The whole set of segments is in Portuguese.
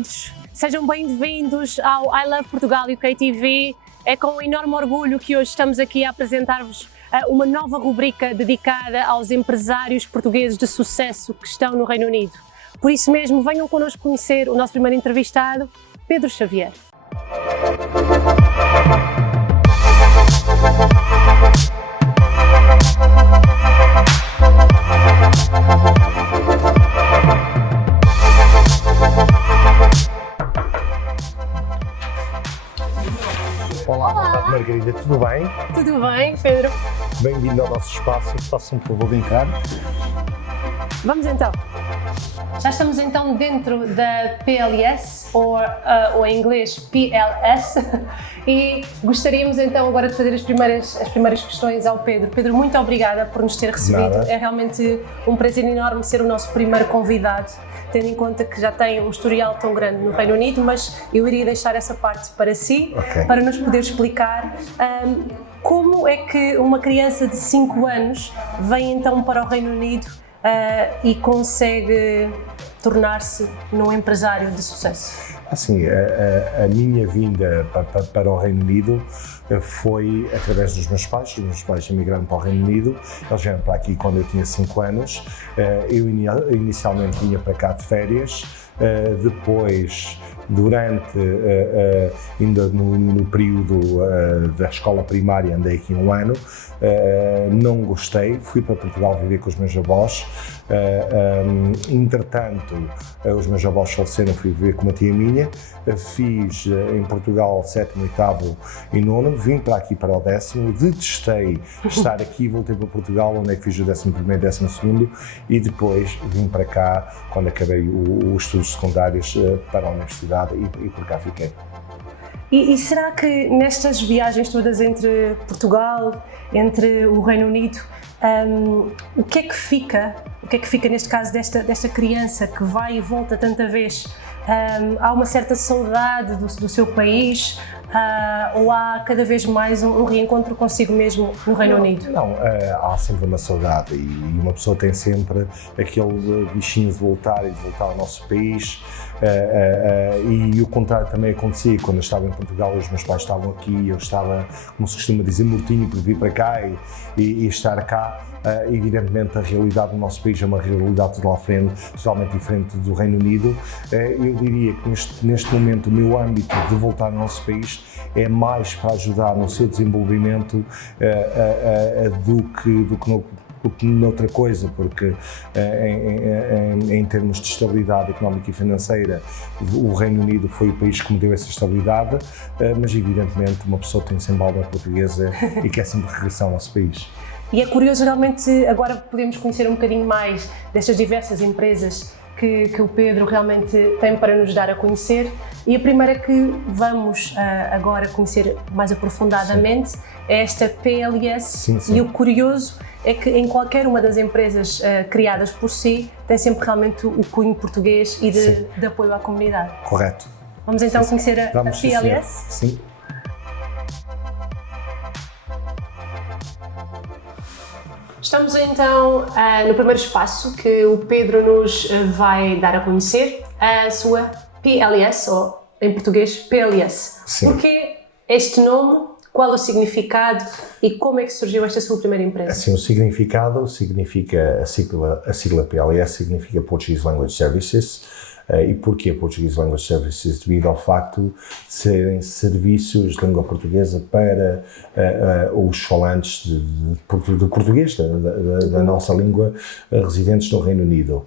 todos, sejam bem-vindos ao I Love Portugal UK TV. É com enorme orgulho que hoje estamos aqui a apresentar-vos uma nova rubrica dedicada aos empresários portugueses de sucesso que estão no Reino Unido. Por isso mesmo, venham connosco conhecer o nosso primeiro entrevistado, Pedro Xavier. Olá, boa tarde, Margarida, tudo bem? Tudo bem, Pedro? Bem-vindo ao nosso espaço, faça-me por favor de entrar. Vamos então. Já estamos então dentro da PLS, ou em inglês PLS, e gostaríamos então agora de fazer as primeiras questões ao Pedro. Pedro, muito obrigada por nos ter recebido. Nada. É realmente um prazer enorme ser o nosso primeiro convidado, tendo em conta que já tem um historial tão grande no Reino Unido, mas eu iria deixar essa parte para si, para nos poder explicar como é que uma criança de 5 anos vem então para o Reino Unido e consegue tornar-se num empresário de sucesso. Assim, a minha vinda para o Reino Unido foi através dos meus pais. Os meus pais emigraram para o Reino Unido, eles vieram para aqui quando eu tinha 5 anos. Eu inicialmente vinha para cá de férias, depois, durante, ainda no período da escola primária, andei aqui 1 ano, não gostei, fui para Portugal viver com os meus avós. Entretanto, os meus avós faleceram, fui viver com uma tia minha, fiz em Portugal 7º, 8º e 9º, vim para aqui para o 10º, detestei estar aqui, voltei para Portugal, onde é que fiz o 11º, 12º e depois vim para cá, quando acabei os estudos secundários, para a universidade e por cá fiquei. E será que nestas viagens todas entre Portugal, entre o Reino Unido, o que é que fica neste caso desta criança que vai e volta tanta vez? Há uma certa saudade do seu país ou há cada vez mais um reencontro consigo mesmo no Reino Unido? Não, há sempre uma saudade e uma pessoa tem sempre aquele bichinho de voltar ao nosso país. E o contrário também acontecia quando eu estava em Portugal, os meus pais estavam aqui, eu estava, como se costuma dizer, mortinho por vir para cá e estar cá. Evidentemente a realidade do nosso país é uma realidade totalmente diferente do Reino Unido. Eu diria que neste momento o meu âmbito de voltar ao nosso país é mais para ajudar no seu desenvolvimento do que noutra coisa, porque em termos de estabilidade económica e financeira, o Reino Unido foi o país que me deu essa estabilidade, mas evidentemente uma pessoa tem sempre alma portuguesa e quer sempre regressar ao nosso país. E é curioso realmente, agora podemos conhecer um bocadinho mais destas diversas empresas que o Pedro realmente tem para nos dar a conhecer, e a primeira que vamos agora conhecer mais aprofundadamente é esta PLS. Sim. E o curioso é que em qualquer uma das empresas criadas por si tem sempre realmente o cunho português e de apoio à comunidade. Correto. Vamos então conhecer a PLS? Sim. Estamos então no primeiro espaço que o Pedro nos vai dar a conhecer, a sua PLS, ou em português PLS. Sim. Porquê este nome, qual o significado e como é que surgiu esta sua primeira empresa? Assim, o significado significa, a sigla PLS significa Portuguese Language Services. E porquê Portuguese Language Services? Devido ao facto de serem serviços de língua portuguesa para os falantes de português, da nossa língua, residentes no Reino Unido.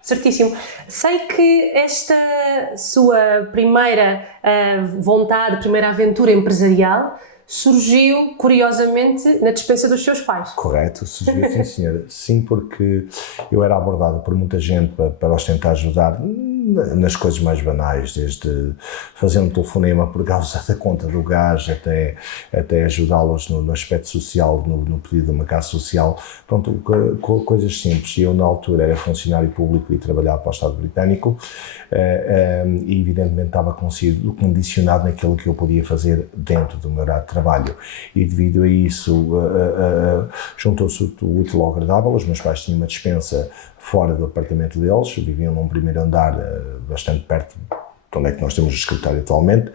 Certíssimo. Sei que esta sua primeira vontade, primeira aventura empresarial surgiu, curiosamente, na despensa dos seus pais. Correto, surgiu, sim senhora. Sim, porque eu era abordado por muita gente para os tentar ajudar nas coisas mais banais, desde fazer um telefonema por causa da conta do gás, até ajudá-los no aspecto social, no pedido de uma casa social, pronto, coisas simples. Eu, na altura, era funcionário público e trabalhava para o Estado Britânico e, evidentemente, estava condicionado naquilo que eu podia fazer dentro do meu horário de trabalho. E, devido a isso, juntou-se o útil ao agradável. Os meus pais tinham uma despensa fora do apartamento deles, viviam num primeiro andar bastante perto de onde é que nós temos o escritório atualmente,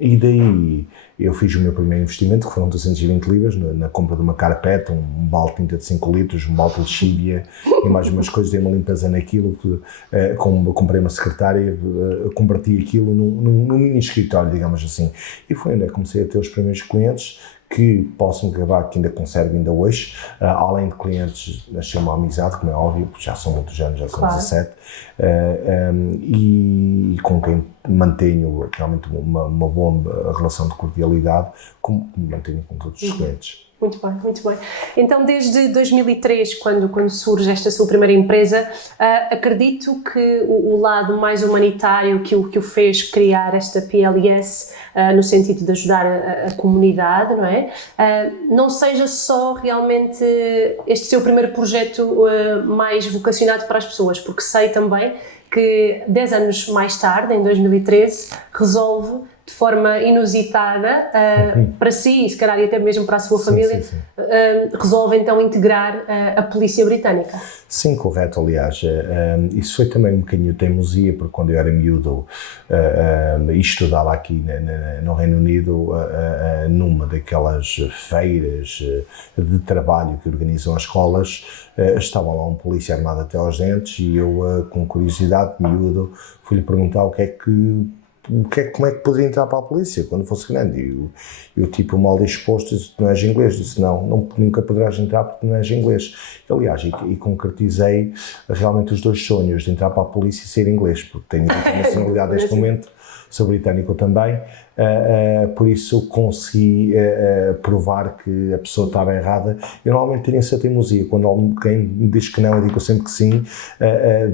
e daí eu fiz o meu primeiro investimento, que foram 220 libras, na compra de uma carpete, um balde de tinta de 5 litros, um balde de lexívia e mais umas coisas, dei uma limpeza naquilo, comprei uma secretária, converti aquilo num mini escritório, digamos assim, e foi onde eu comecei a ter os primeiros clientes, que posso-me gabar que ainda conservo ainda hoje, além de clientes, nasceu uma amizade, como é óbvio, porque já são muitos anos, já são 17, e com quem mantenho realmente uma boa relação de cordialidade, como mantenho com todos os clientes. Muito bem, muito bem. Então, desde 2003, quando surge esta sua primeira empresa, acredito que o lado mais humanitário que o fez criar esta PLS, no sentido de ajudar a comunidade, não é? Não seja só realmente este seu primeiro projeto mais vocacionado para as pessoas, porque sei também que 10 anos mais tarde, em 2013, resolve de forma inusitada para si e se calhar até mesmo para a sua família, sim. Resolve então integrar a polícia britânica. Sim, correto, aliás, isso foi também um bocadinho de teimosia, porque quando eu era miúdo e estudava aqui no Reino Unido, numa daquelas feiras de trabalho que organizam as escolas, estava lá um polícia armado até aos dentes e eu, com curiosidade, miúdo, fui-lhe perguntar como é que poderia entrar para a polícia quando fosse grande. E o tipo mal disposto disse: não és inglês? Disse: não, nunca poderás entrar porque não és inglês. Aliás, e concretizei realmente os dois sonhos, de entrar para a polícia e ser inglês, porque tenho a nacionalidade neste momento, sou britânico também, por isso consegui provar que a pessoa estava errada. Eu normalmente tenho essa teimosia, quando alguém me diz que não, eu digo sempre que sim,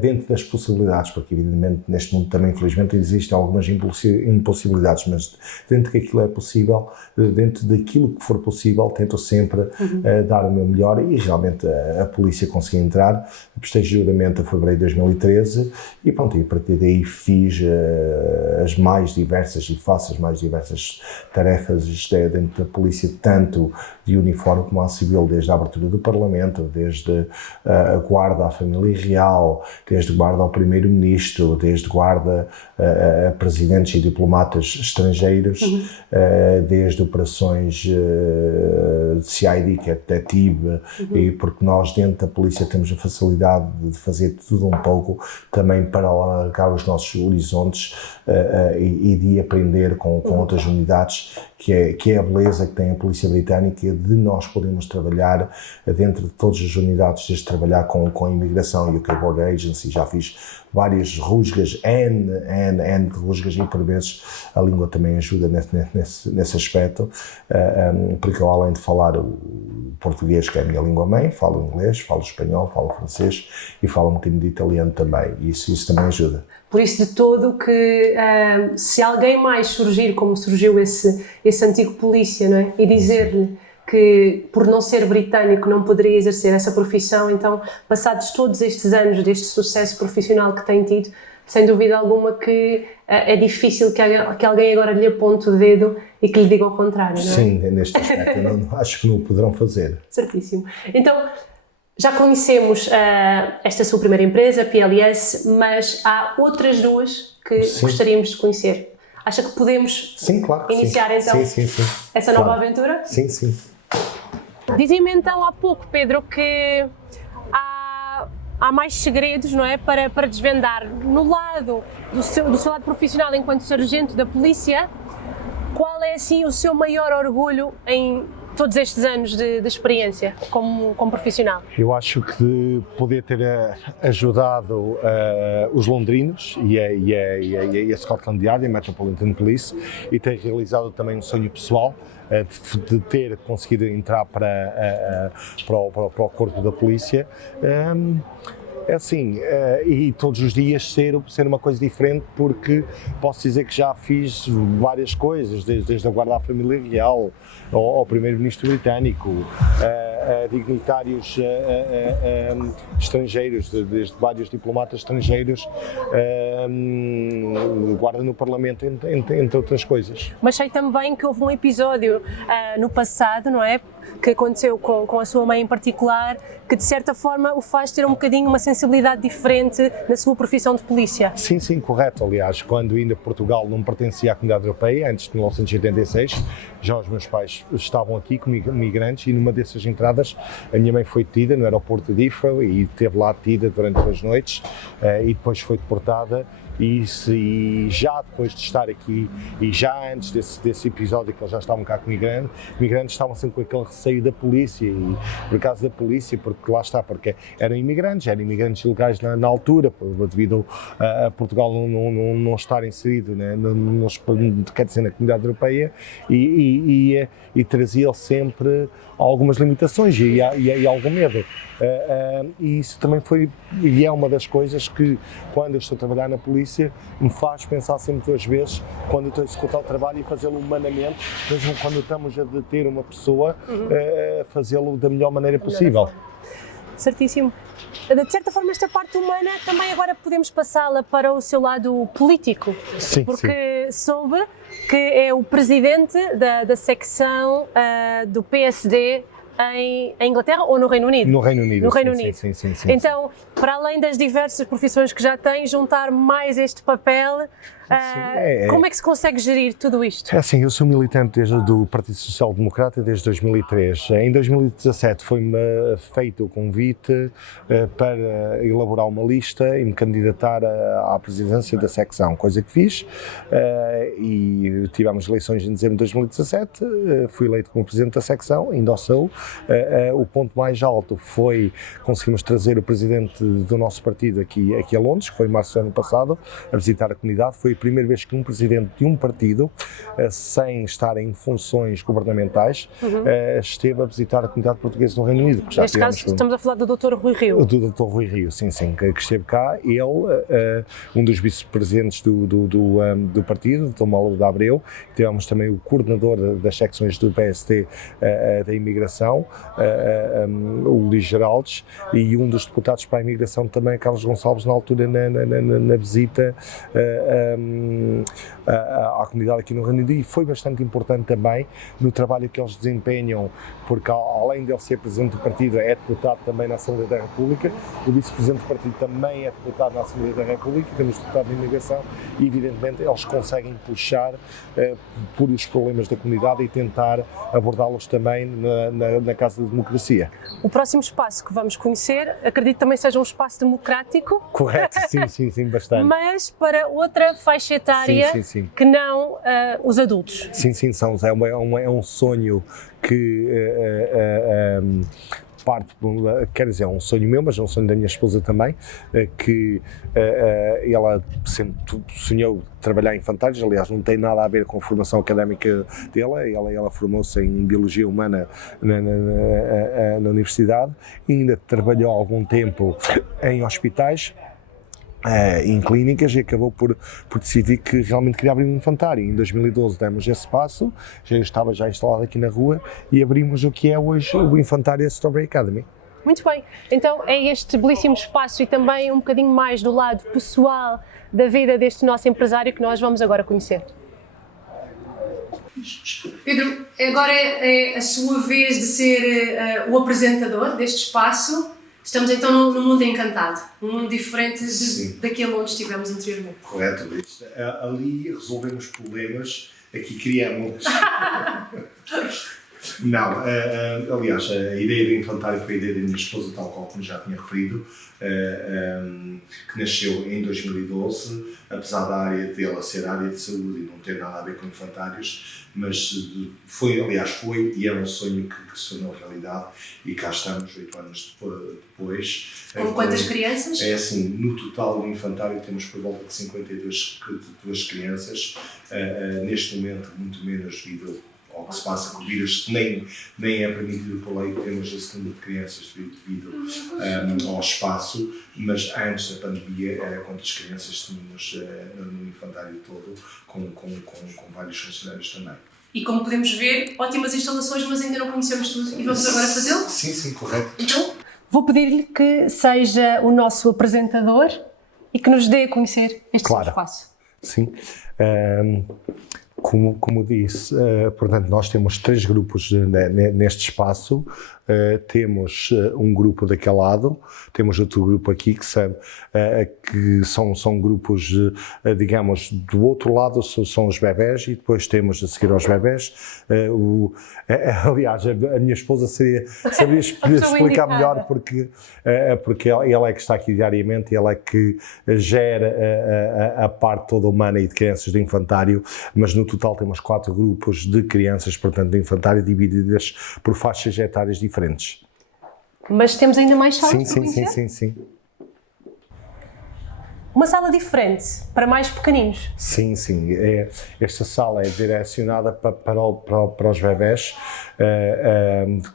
dentro das possibilidades, porque evidentemente neste mundo também infelizmente existem algumas impossibilidades, mas dentro que aquilo é possível, dentro daquilo que for possível, tento sempre dar o meu melhor, e realmente a polícia conseguiu entrar, prestei juramento a fevereiro de 2013 e pronto, e a partir daí fiz as mais diversas e faço as mais diversas tarefas dentro da polícia, tanto de uniforme como a civil, desde a abertura do Parlamento, desde a guarda à família real, desde guarda ao primeiro-ministro, desde guarda a presidentes e diplomatas estrangeiros, desde operações de CID, que é detetive, e porque nós dentro da polícia temos a facilidade de fazer tudo um pouco, também para alargar os nossos horizontes e de aprender com outras unidades, que é a beleza que tem a polícia britânica, de nós podermos trabalhar dentro de todas as unidades, desde trabalhar com a imigração e o UK Border Agency. Já fiz várias rusgas, N de rusgas, e por vezes a língua também ajuda nesse aspecto, porque eu, além de falar o português, que é a minha língua mãe, falo inglês, falo espanhol, falo francês e falo um bocadinho de italiano também, e isso também ajuda. Por isso, de todo, que se alguém mais surgir, como surgiu esse antigo polícia, não é? E dizer-lhe que por não ser britânico não poderia exercer essa profissão, então, passados todos estes anos deste sucesso profissional que tem tido, sem dúvida alguma que é difícil que alguém agora lhe aponte o dedo e que lhe diga o contrário, não é? Sim, neste aspecto eu acho que não o poderão fazer. Certíssimo. Então, já conhecemos esta sua primeira empresa, a PLS, mas há outras duas que gostaríamos de conhecer. Acha que podemos iniciar então essa nova aventura? Sim, sim. Dizia-me então há pouco, Pedro, que há mais segredos, não é, para desvendar. No lado do seu lado profissional enquanto sargento da polícia, qual é assim o seu maior orgulho em todos estes anos de experiência como profissional? Eu acho que poder ter ajudado os londrinos e a Scotland Yard e a Metropolitan Police, e ter realizado também um sonho pessoal de ter conseguido entrar para o corpo da polícia. É assim, e todos os dias ser uma coisa diferente, porque posso dizer que já fiz várias coisas, desde a guarda à família real, ao primeiro-ministro britânico, a dignitários estrangeiros, desde vários diplomatas estrangeiros, guarda no Parlamento, entre outras coisas. Mas sei também que houve um episódio no passado, não é, que aconteceu com a sua mãe em particular, que de certa forma o faz ter um bocadinho uma sensibilidade diferente na sua profissão de polícia. Sim, sim, correto. Aliás, quando ainda Portugal não pertencia à Comunidade Europeia, antes de 1986, já os meus pais estavam aqui como migrantes e numa dessas entradas a minha mãe foi detida no aeroporto de Heathrow e esteve lá detida durante 2 noites e depois foi deportada. E já depois de estar aqui e já antes desse episódio que eles já estavam cá com migrantes estavam sempre com aquele receio da polícia e por causa da polícia, porque lá está, porque eram imigrantes ilegais na altura, devido a Portugal não estar inserido, né, quer dizer, na Comunidade Europeia e trazia sempre algumas limitações e algum medo. E isso também foi e é uma das coisas que, quando eu estou a trabalhar na polícia, me faz pensar sempre 2 vezes quando eu estou a executar o trabalho e fazê-lo humanamente, mesmo quando estamos a deter uma pessoa, fazê-lo da melhor maneira possível. Certíssimo. De certa forma, esta parte humana também agora podemos passá-la para o seu lado político, sim, porque soube que é o presidente da secção do PSD em Inglaterra ou no Reino Unido? No Reino Unido. No Reino Unido. Sim. Então, para além das diversas profissões que já tem, juntar mais este papel, como é que se consegue gerir tudo isto? É assim, eu sou militante do Partido Social Democrata desde 2003. Em 2017 foi-me feito o convite para elaborar uma lista e me candidatar à presidência da secção, coisa que fiz, e tivemos eleições em dezembro de 2017, fui eleito como presidente da secção, ainda o sou. O ponto mais alto foi conseguimos trazer o presidente do nosso partido aqui a Londres, que foi em março do ano passado, a visitar a comunidade. Foi a primeira vez que um presidente de um partido, sem estar em funções governamentais, esteve a visitar a comunidade portuguesa no Reino Unido. Neste caso estamos a falar do Dr. Rui Rio. Do Dr. Rui Rio, sim, que esteve cá. Ele, um dos vice-presidentes do partido, Dr. Mário de Abreu. Tivemos também o coordenador das secções do PSD da imigração, o Luís Geraldes, e um dos deputados para a imigração também, Carlos Gonçalves, na altura na visita à comunidade aqui no Reino Unido, e foi bastante importante também no trabalho que eles desempenham, porque além de ele ser presidente do partido, é deputado também na Assembleia da República, o vice-presidente do partido também é deputado na Assembleia da República, temos deputado de imigração, e evidentemente eles conseguem puxar por os problemas da comunidade e tentar abordá-los também na Casa da Democracia. O próximo espaço que vamos conhecer, acredito também seja um espaço democrático. Correto, sim, bastante. Mas para outra faixa etária que não os adultos. Sim, é um sonho que parte, quer dizer, é um sonho meu, mas é um sonho da minha esposa também, que ela sempre sonhou trabalhar em infantários. Aliás, não tem nada a ver com a formação académica dela. Ela formou-se em Biologia Humana na universidade e ainda trabalhou algum tempo em hospitais, em clínicas, e acabou por decidir que realmente queria abrir um infantário. Em 2012 demos esse passo, já estava instalado aqui na rua, e abrimos o que é hoje o Infantário Strawberry Academy. Muito bem, então é este belíssimo espaço e também um bocadinho mais do lado pessoal da vida deste nosso empresário que nós vamos agora conhecer. Pedro, agora é a sua vez de ser o apresentador deste espaço. Estamos então num mundo encantado, um mundo diferente daquele onde estivemos anteriormente. Correto, ali resolvemos problemas, aqui criamos. Não, aliás, a ideia do infantário foi a ideia da minha esposa, tal qual como já tinha referido, que nasceu em 2012, apesar da área dela ser área de saúde e não ter nada a ver com infantários, mas foi e é um sonho que se tornou realidade, e cá estamos 8 anos depois. Com quantas crianças? É assim, no total do infantário temos por volta de 52 crianças, neste momento muito menos devido ao que se passa com vírus, que nem é permitido por lei termos esse número de crianças devido ao espaço, mas antes da pandemia era quantas crianças tínhamos no infantário todo, com vários funcionários também. E como podemos ver, ótimas instalações, mas ainda não conhecemos tudo e vamos agora fazê-lo? Sim, correto. Então, vou pedir-lhe que seja o nosso apresentador e que nos dê a conhecer este seu espaço. Sim. Como disse, portanto, nós temos 3 grupos neste espaço. Temos um grupo daquele lado, temos outro grupo aqui que são grupos, digamos, do outro lado são os bebés, e depois temos a seguir aos bebés. Aliás, a minha esposa sabia explicar melhor, porque ela é que está aqui diariamente, e ela é que gera a parte toda humana e de crianças de infantário, mas no total temos 4 grupos de crianças, portanto, de infantário, divididas por faixas etárias diferentes. Mas temos ainda mais salas para conhecer? Sim. Uma sala diferente, para mais pequeninos? Sim. Esta sala é direcionada para os bebés,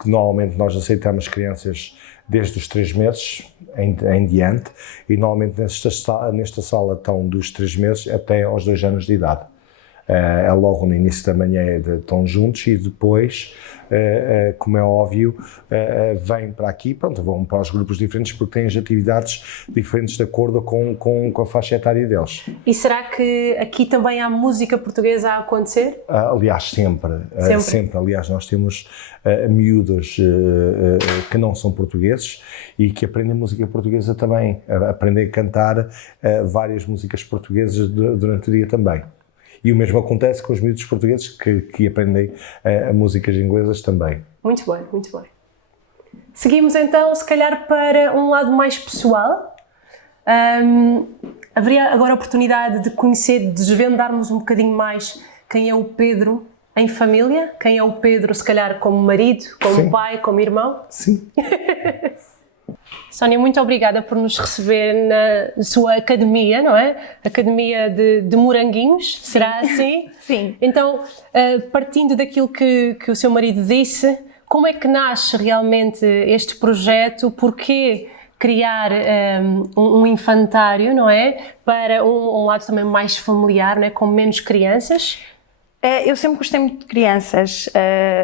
que normalmente nós aceitamos crianças desde os 3 meses em diante, e normalmente nesta sala estão dos 3 meses até aos 2 anos de idade. É logo no início da manhã estão juntos, e depois, como é óbvio, vêm para aqui, vão para os grupos diferentes, porque têm as atividades diferentes de acordo com a faixa etária deles. E será que aqui também há música portuguesa a acontecer? Aliás, sempre. Aliás, nós temos miúdos que não são portugueses e que aprendem música portuguesa também, aprendem a cantar várias músicas portuguesas durante o dia também. E o mesmo acontece com os miúdos portugueses que aprendem músicas inglesas também. Muito bem. Seguimos então, se calhar, para um lado mais pessoal. Haveria agora a oportunidade de conhecer, de desvendarmos um bocadinho mais quem é o Pedro em família, quem é o Pedro, se calhar, como marido, como pai, como irmão. Sim. Sónia, muito obrigada por nos receber na sua academia, não é? Academia de Moranguinhos, será assim? Sim. Então, partindo daquilo que o seu marido disse, como é que nasce realmente este projeto? Porquê criar um infantário, não é? Para um lado também mais familiar, não é? Com menos crianças? Eu sempre gostei muito de crianças,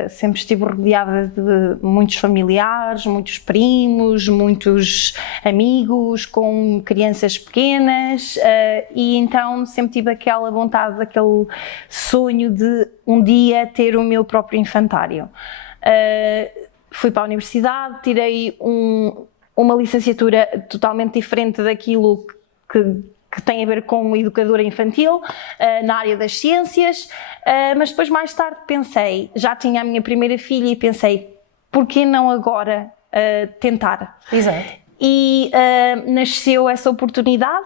sempre estive rodeada de muitos familiares, muitos primos, muitos amigos com crianças pequenas, e então sempre tive aquela vontade, aquele sonho de um dia ter o meu próprio infantário. Fui para a universidade, tirei uma licenciatura totalmente diferente daquilo que tem a ver com educadora infantil, na área das ciências, mas depois mais tarde pensei, já tinha a minha primeira filha e pensei, por que não agora tentar? Exato. E nasceu essa oportunidade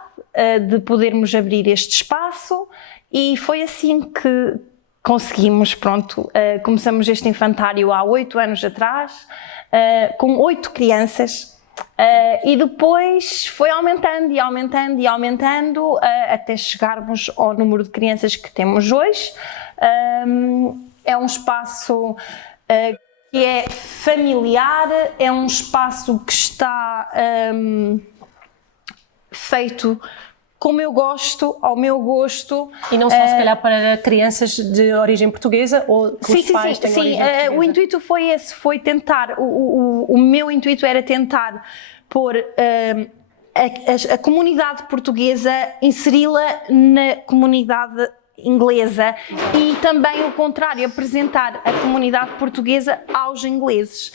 de podermos abrir este espaço, e foi assim que conseguimos, começamos este infantário há 8 anos atrás, com 8 crianças, e depois foi aumentando até chegarmos ao número de crianças que temos hoje. É um espaço que é familiar, é um espaço que está feito como eu gosto, ao meu gosto. E não só se calhar para crianças de origem portuguesa, ou que os pais têm origem portuguesa? O intuito foi esse, foi tentar, o meu intuito era tentar pôr a comunidade portuguesa, inseri-la na comunidade inglesa, e também o contrário, apresentar a comunidade portuguesa aos ingleses.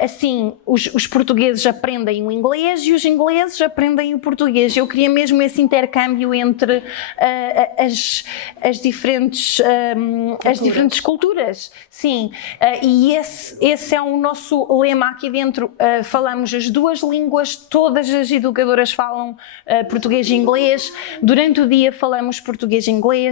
Assim, os portugueses aprendem o inglês e os ingleses aprendem o português. Eu queria mesmo esse intercâmbio entre as diferentes culturas. Sim, e esse é o nosso lema aqui dentro. Falamos as 2 línguas, todas as educadoras falam português e inglês. Durante o dia falamos português e inglês.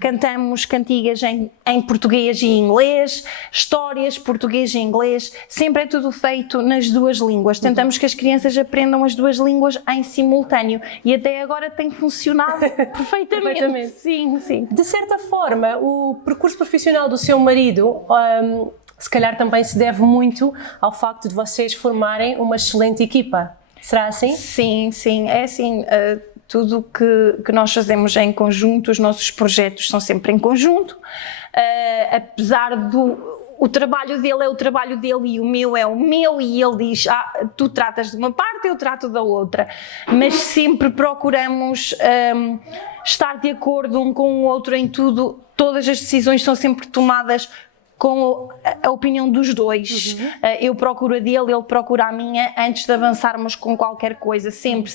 Cantamos cantigas em português e inglês, histórias português e inglês, sempre é tudo feito nas 2 línguas. Tentamos que as crianças aprendam as 2 línguas em simultâneo, e até agora tem funcionado perfeitamente. Sim. De certa forma, o percurso profissional do seu marido se calhar também se deve muito ao facto de vocês formarem uma excelente equipa. Será assim? Sim, é assim. Tudo que nós fazemos é em conjunto, os nossos projetos são sempre em conjunto, apesar o trabalho dele é o trabalho dele e o meu é o meu, e ele diz, tu tratas de uma parte, eu trato da outra, mas sempre procuramos estar de acordo um com o outro em tudo. Todas as decisões são sempre tomadas com a opinião dos dois. Eu procuro a dele, ele procura a minha, antes de avançarmos com qualquer coisa. Sempre.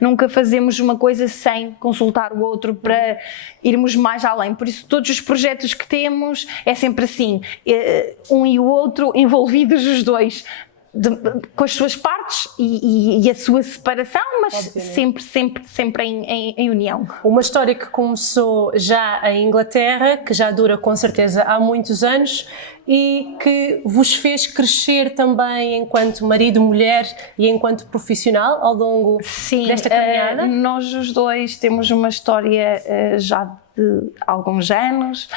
Nunca fazemos uma coisa sem consultar o outro para irmos mais além. Por isso, todos os projetos que temos é sempre assim, um e o outro envolvidos os dois. Com as suas partes e a sua separação, mas sempre em união. Uma história que começou já em Inglaterra, que já dura com certeza há muitos anos e que vos fez crescer também enquanto marido, mulher e enquanto profissional ao longo desta caminhada? Nós os dois temos uma história já de alguns anos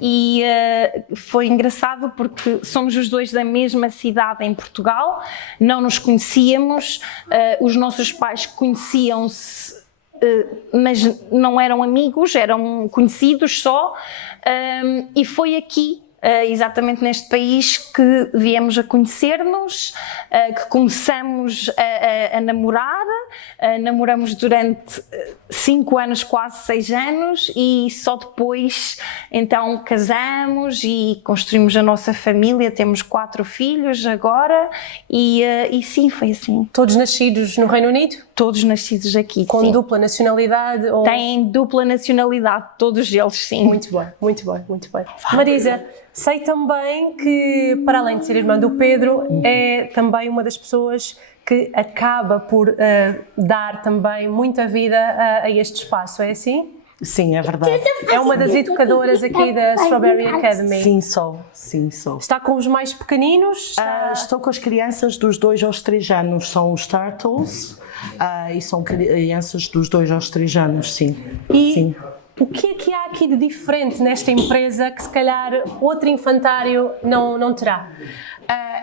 e foi engraçado porque somos os dois da mesma cidade em Portugal, não nos conhecíamos, os nossos pais conheciam-se, mas não eram amigos, eram conhecidos só, e foi aqui, exatamente neste país, que viemos a conhecer-nos, que começamos a namorar. Namoramos durante 5 anos, quase 6 anos, e só depois então casamos e construímos a nossa família. Temos 4 filhos agora e sim, foi assim. Todos nascidos no Reino Unido? Todos nascidos aqui, com sim. Dupla nacionalidade? Ou... Têm dupla nacionalidade, todos eles, sim. Muito bem. Marisa, sei também que, para além de ser irmã do Pedro, é também uma das pessoas que acaba por dar também muita vida a este espaço, é assim? Sim, é verdade. É uma das educadoras aqui da Strawberry Academy. Sim, sou. Está com os mais pequeninos? Estou com as crianças dos 2 aos 3 anos, são os Turtles, e são crianças dos 2 aos 3 anos, sim. Sim. O que é que há aqui de diferente nesta empresa que se calhar outro infantário não terá?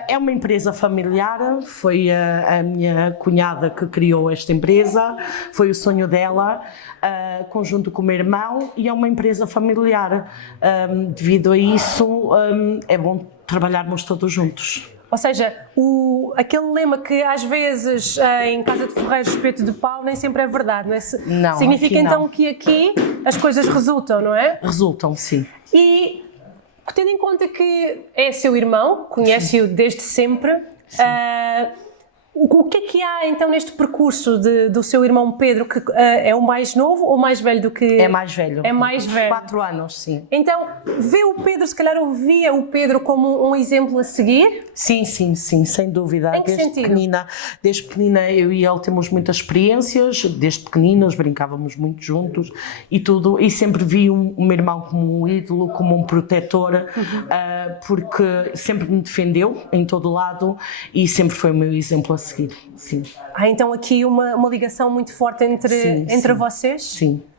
É uma empresa familiar, foi a minha cunhada que criou esta empresa, foi o sonho dela, conjunto com o meu irmão, e é uma empresa familiar. Devido a isso, é bom trabalharmos todos juntos. Ou seja, aquele lema que às vezes em casa de ferreiros espeto de pau nem sempre é verdade, não é? Não, significa então não. que aqui as coisas resultam, não é? Resultam, sim. E tendo em conta que é seu irmão, conhece-o desde sempre, o que é que há então neste percurso do seu irmão Pedro, que é o mais novo ou mais velho do que... É mais velho. É mais velho. 4 anos, sim. Então, vê o Pedro, se calhar ouvia o Pedro como um exemplo a seguir? Sim, sem dúvida. Em que sentido? Desde pequenina eu e ele temos muitas experiências, desde pequeninos brincávamos muito juntos e tudo, e sempre vi o meu irmão como um ídolo, como um protetor, porque sempre me defendeu em todo lado e sempre foi o meu exemplo a seguir. Sim. Há então aqui uma ligação muito forte entre vocês?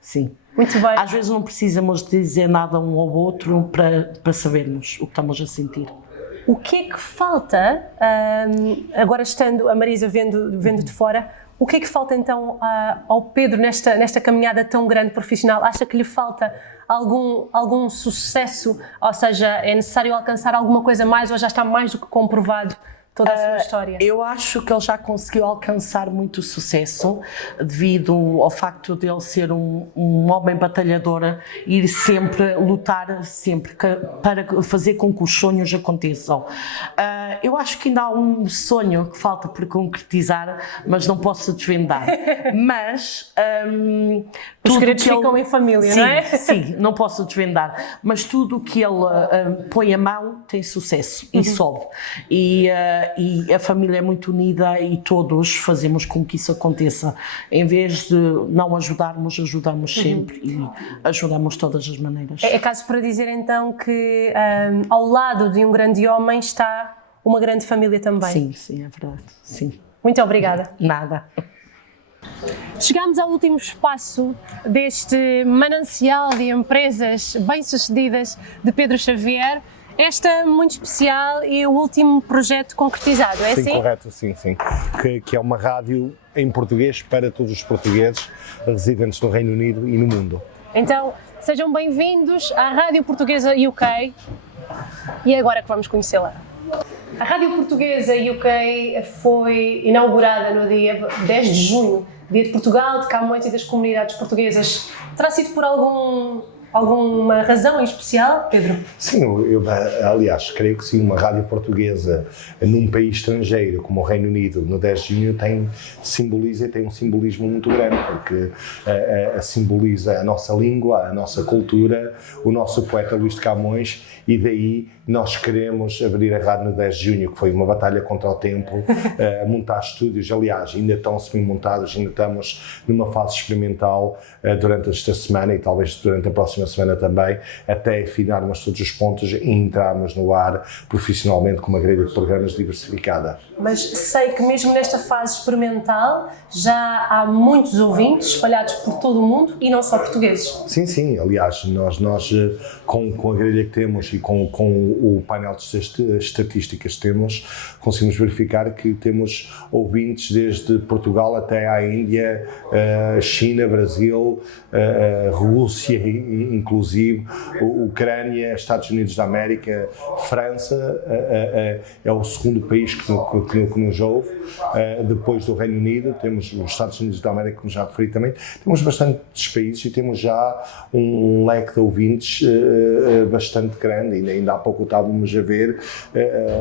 Sim. Muito bem. Às vezes não precisamos dizer nada um ao outro para sabermos o que estamos a sentir. O que é que falta, agora estando a Marisa vendo de fora, o que é que falta então ao Pedro nesta caminhada tão grande profissional? Acha que lhe falta algum sucesso, ou seja, é necessário alcançar alguma coisa mais ou já está mais do que comprovado toda a sua história? Eu acho que ele já conseguiu alcançar muito sucesso devido ao facto de ele ser um homem batalhador e ir sempre, lutar sempre para fazer com que os sonhos aconteçam. Eu acho que ainda há um sonho que falta por concretizar, mas não posso desvendar. Mas os segredos ficam em família, não é? Sim, não posso desvendar. Mas tudo o que ele põe a mão tem sucesso e sobe. E a família é muito unida e todos fazemos com que isso aconteça. Em vez de não ajudarmos, ajudamos sempre e ajudamos de todas as maneiras. É caso para dizer então que ao lado de um grande homem está uma grande família também. Sim, é verdade. Sim. Muito obrigada. Nada. Chegamos ao último espaço deste manancial de empresas bem-sucedidas de Pedro Xavier. Esta é muito especial e o último projeto concretizado, é assim? Sim, correto, sim. Que é uma rádio em português para todos os portugueses residentes no Reino Unido e no mundo. Então, sejam bem-vindos à Rádio Portuguesa UK. e é agora que vamos conhecê-la. A Rádio Portuguesa UK foi inaugurada no dia 10 de junho, dia de Portugal, de Camões e das comunidades portuguesas. Terá sido por alguma razão em especial, Pedro? Sim, aliás, creio que sim, uma rádio portuguesa num país estrangeiro como o Reino Unido no 10 de junho tem um simbolismo muito grande, porque simboliza a nossa língua, a nossa cultura, o nosso poeta Luís de Camões, e daí nós queremos abrir a rádio no 10 de junho, que foi uma batalha contra o tempo, montar estúdios, aliás, ainda estão semi-montados, ainda estamos numa fase experimental durante esta semana e talvez durante a próxima semana também, até afinarmos todos os pontos e entrarmos no ar profissionalmente com uma grelha de programas diversificada. Mas sei que mesmo nesta fase experimental já há muitos ouvintes espalhados por todo o mundo e não só portugueses. Sim, aliás, nós com a grelha que temos e com o painel de estatísticas que temos, conseguimos verificar que temos ouvintes desde Portugal até à Índia, China, Brasil, Rússia, inclusive, Ucrânia, Estados Unidos da América, França, é o segundo país que nos ouve, depois do Reino Unido, temos os Estados Unidos da América, como já referi também, temos bastantes países e temos já um leque de ouvintes bastante grande, ainda há pouco estávamos a ver,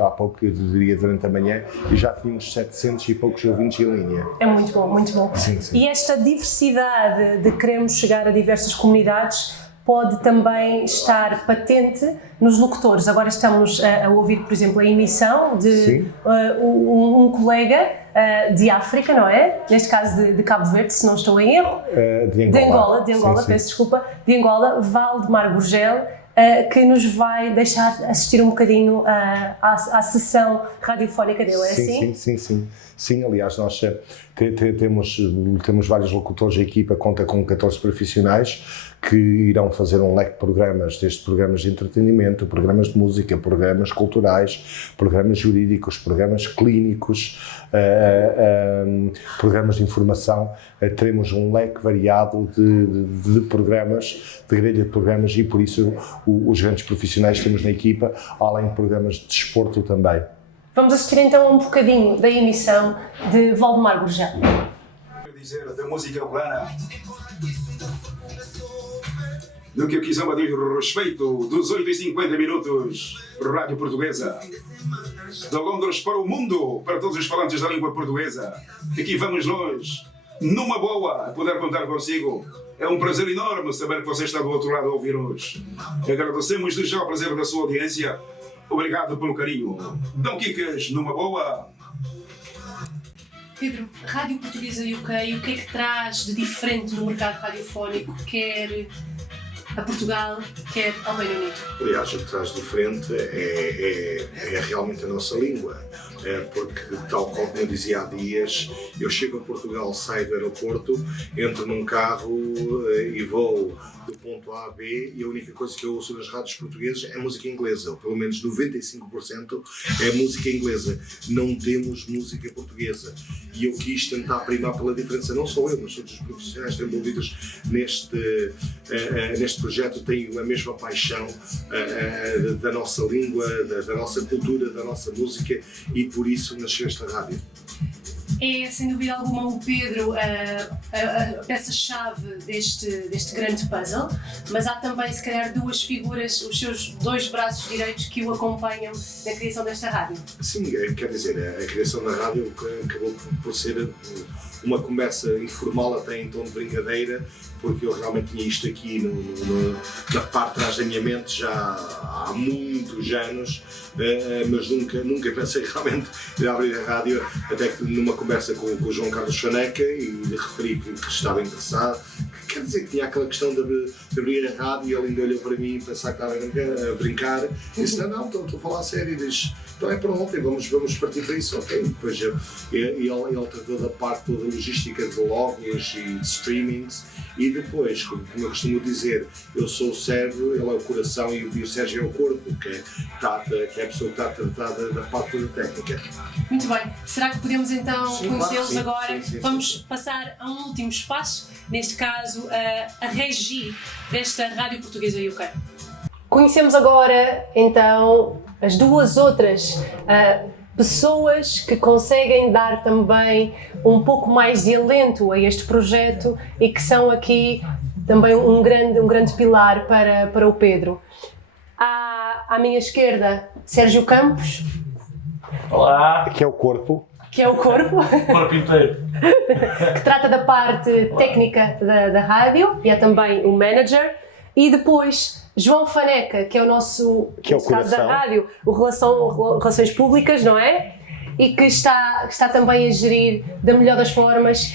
há pouco, eu diria durante a manhã, e já tínhamos 700 e poucos ouvintes em linha. É muito bom, muito bom. Sim. E esta diversidade de queremos chegar a diversas comunidades pode também estar patente nos locutores. Agora estamos a ouvir, por exemplo, a emissão de um colega de África, não é? Neste caso de Cabo Verde, se não estou em erro. De Angola, sim. Peço desculpa. De Angola, Valdemar Gurgel, que nos vai deixar assistir um bocadinho à sessão radiofónica dele, é assim? Sim, aliás, nós temos vários locutores, a equipa conta com 14 profissionais que irão fazer um leque de programas, desde programas de entretenimento, programas de música, programas culturais, programas jurídicos, programas clínicos, programas de informação. Teremos um leque variado de programas, de grelha de programas, e por isso os grandes profissionais que temos na equipa, além de programas de desporto também. Vamos assistir então a um bocadinho da emissão de Valdemar Gurgel. Dizer da música urbana, no que eu quiser dizer respeito dos 8h50, Rádio Portuguesa. De Londres para o mundo, para todos os falantes da língua portuguesa. Aqui vamos nós, numa boa, a poder contar consigo. É um prazer enorme saber que você está do outro lado a ouvir-nos. Agradecemos de já o prazer da sua audiência. Obrigado pelo carinho. Dom Kikas, numa boa. Pedro, Rádio Portuguesa UK, o que é que traz de diferente no mercado radiofónico, quer a Portugal, quer ao Reino Unido? Aliás, o que traz diferente é realmente a nossa língua. Porque, tal como eu dizia há dias, eu chego a Portugal, saio do aeroporto, entro num carro e vou do ponto A a B, e a única coisa que eu ouço nas rádios portuguesas é música inglesa, ou pelo menos 95% é música inglesa. Não temos música portuguesa. E eu quis tentar primar pela diferença, não só eu, mas todos os profissionais que estão envolvidos neste projeto têm a mesma paixão da nossa língua, da nossa cultura, da nossa música, e por isso nasceu esta rádio. É, sem dúvida alguma, o Pedro a peça-chave deste grande puzzle, mas há também, se calhar, duas figuras, os seus dois braços direitos que o acompanham na criação desta rádio. Sim, quer dizer, a criação da rádio acabou por ser uma conversa informal, até em tom de brincadeira, porque eu realmente tinha isto aqui na parte de trás da minha mente já há muitos anos, mas nunca pensei realmente em abrir a rádio, até que numa conversa com o João Carlos Chaneca, e lhe referi que estava interessado, quer dizer que tinha aquela questão de abrir a rádio, e ele ainda olhou para mim e pensar que estava a brincar, e disse, não, estou a falar a sério, e diz, então é pronto, e vamos partir para isso, ok. Depois ele tratou da parte toda logística de logos e de streamings, e depois, como eu costumo dizer, eu sou o cérebro, ele é o coração e o Sérgio é o corpo, que é a pessoa que está a tratar da parte toda técnica. Muito bem, será que podemos então conhecê-los agora? Vamos passar a um último espaço, neste caso a regi desta Rádio Portuguesa UK. Conhecemos agora, então, as duas outras pessoas que conseguem dar também um pouco mais de alento a este projeto e que são aqui também um grande pilar para o Pedro. À minha esquerda, Sérgio Campos. Olá! Que é o corpo. Que é o corpo. Corpo inteiro. Que trata da parte técnica da rádio e é também o manager. E depois, João Faneca, que é o nosso, que é o neste caso da coração. rádio, o Relações Públicas, não é? E que está também a gerir da melhor das formas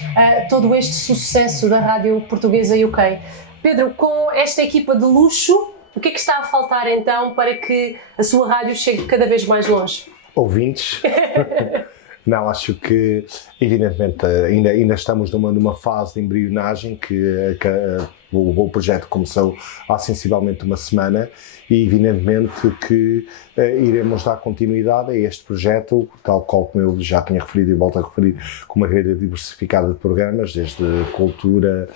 todo este sucesso da rádio portuguesa UK. Pedro, com esta equipa de luxo, o que é que está a faltar então para que a sua rádio chegue cada vez mais longe? Ouvintes. Não, acho que, evidentemente, ainda estamos numa fase de embrionagem que o projeto começou há sensivelmente uma semana e, evidentemente, que iremos dar continuidade a este projeto, tal qual como eu já tinha referido e volto a referir, com uma rede diversificada de programas, desde cultura,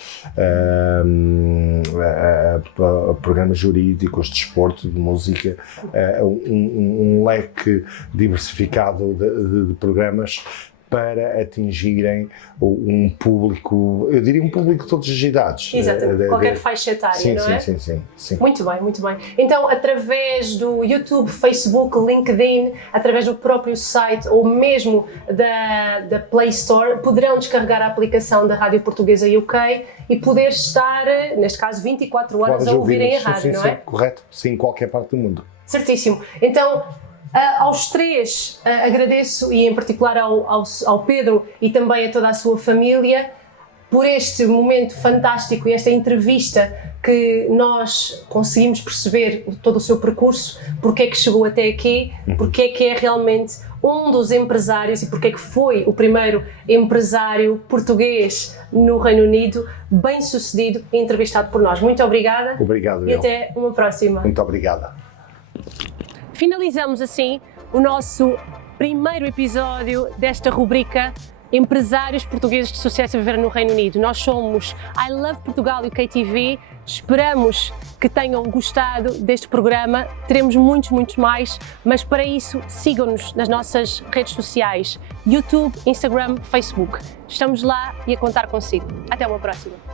a programas jurídicos, de desporto, de música, um leque diversificado de programas para atingirem um público, eu diria um público de todas as idades. Exato, qualquer faixa etária, sim, não é? Sim. Muito bem, muito bem. Então, através do YouTube, Facebook, LinkedIn, através do próprio site ou mesmo da Play Store, poderão descarregar a aplicação da Rádio Portuguesa UK e poder estar, neste caso, 24 horas Podes a ouvirem a isto, rádio, sim, não é? Correto, sim, em qualquer parte do mundo. Certíssimo. Então, aos três agradeço, e em particular ao Pedro e também a toda a sua família, por este momento fantástico e esta entrevista que nós conseguimos perceber todo o seu percurso, porque é que chegou até aqui, porque é que é realmente um dos empresários e porque é que foi o primeiro empresário português no Reino Unido, bem sucedido e entrevistado por nós. Muito obrigada. Obrigado, E até uma próxima. Muito obrigada. Finalizamos assim o nosso primeiro episódio desta rubrica Empresários Portugueses de Sucesso a Viver no Reino Unido. Nós somos I Love Portugal UK TV. Esperamos que tenham gostado deste programa. Teremos muitos mais, mas para isso sigam-nos nas nossas redes sociais: YouTube, Instagram, Facebook. Estamos lá e a contar consigo. Até uma próxima.